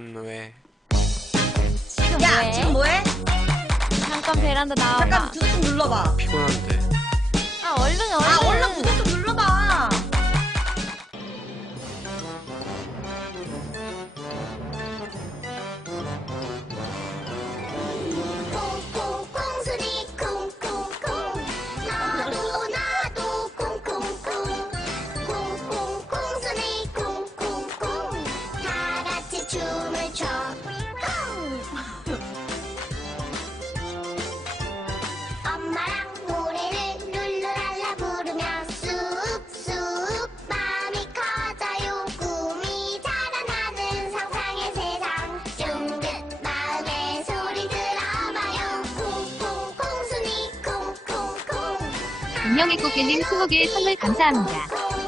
음 왜? 지금 야 뭐해? 지금 뭐해? 잠깐 베란다 나와봐 잠깐 두둥 눌러봐 피곤한데 익명의 꽃길님 20개의 선물 감사합니다.